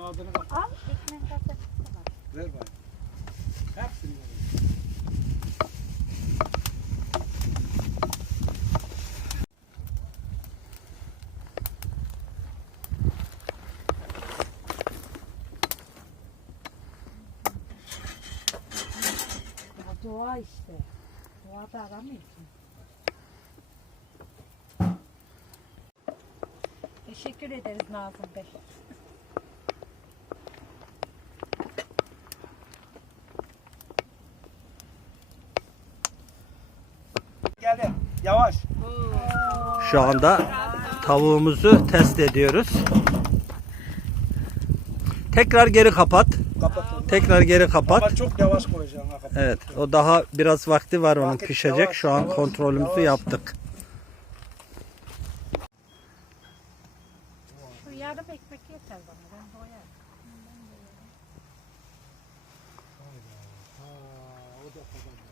Al ekmeğin var. Ver bana. Hepsini ver. Doğa işte. Doğada aramıyorsun. Teşekkür ederiz Nazım Bey. Geldi. Yavaş. Şu anda tavuğumuzu test ediyoruz. Tekrar geri kapat. Kapat. Tekrar geri kapat. Ama çok yavaş koyacaksın. kapat. Evet, o daha biraz vakti var onun Vakit pişecek. yavaş, Şu an yavaş, kontrolümüzü yavaş. yaptık. Yarım ekmek yeter bana. Ben doyarım. Ha, o da kadar.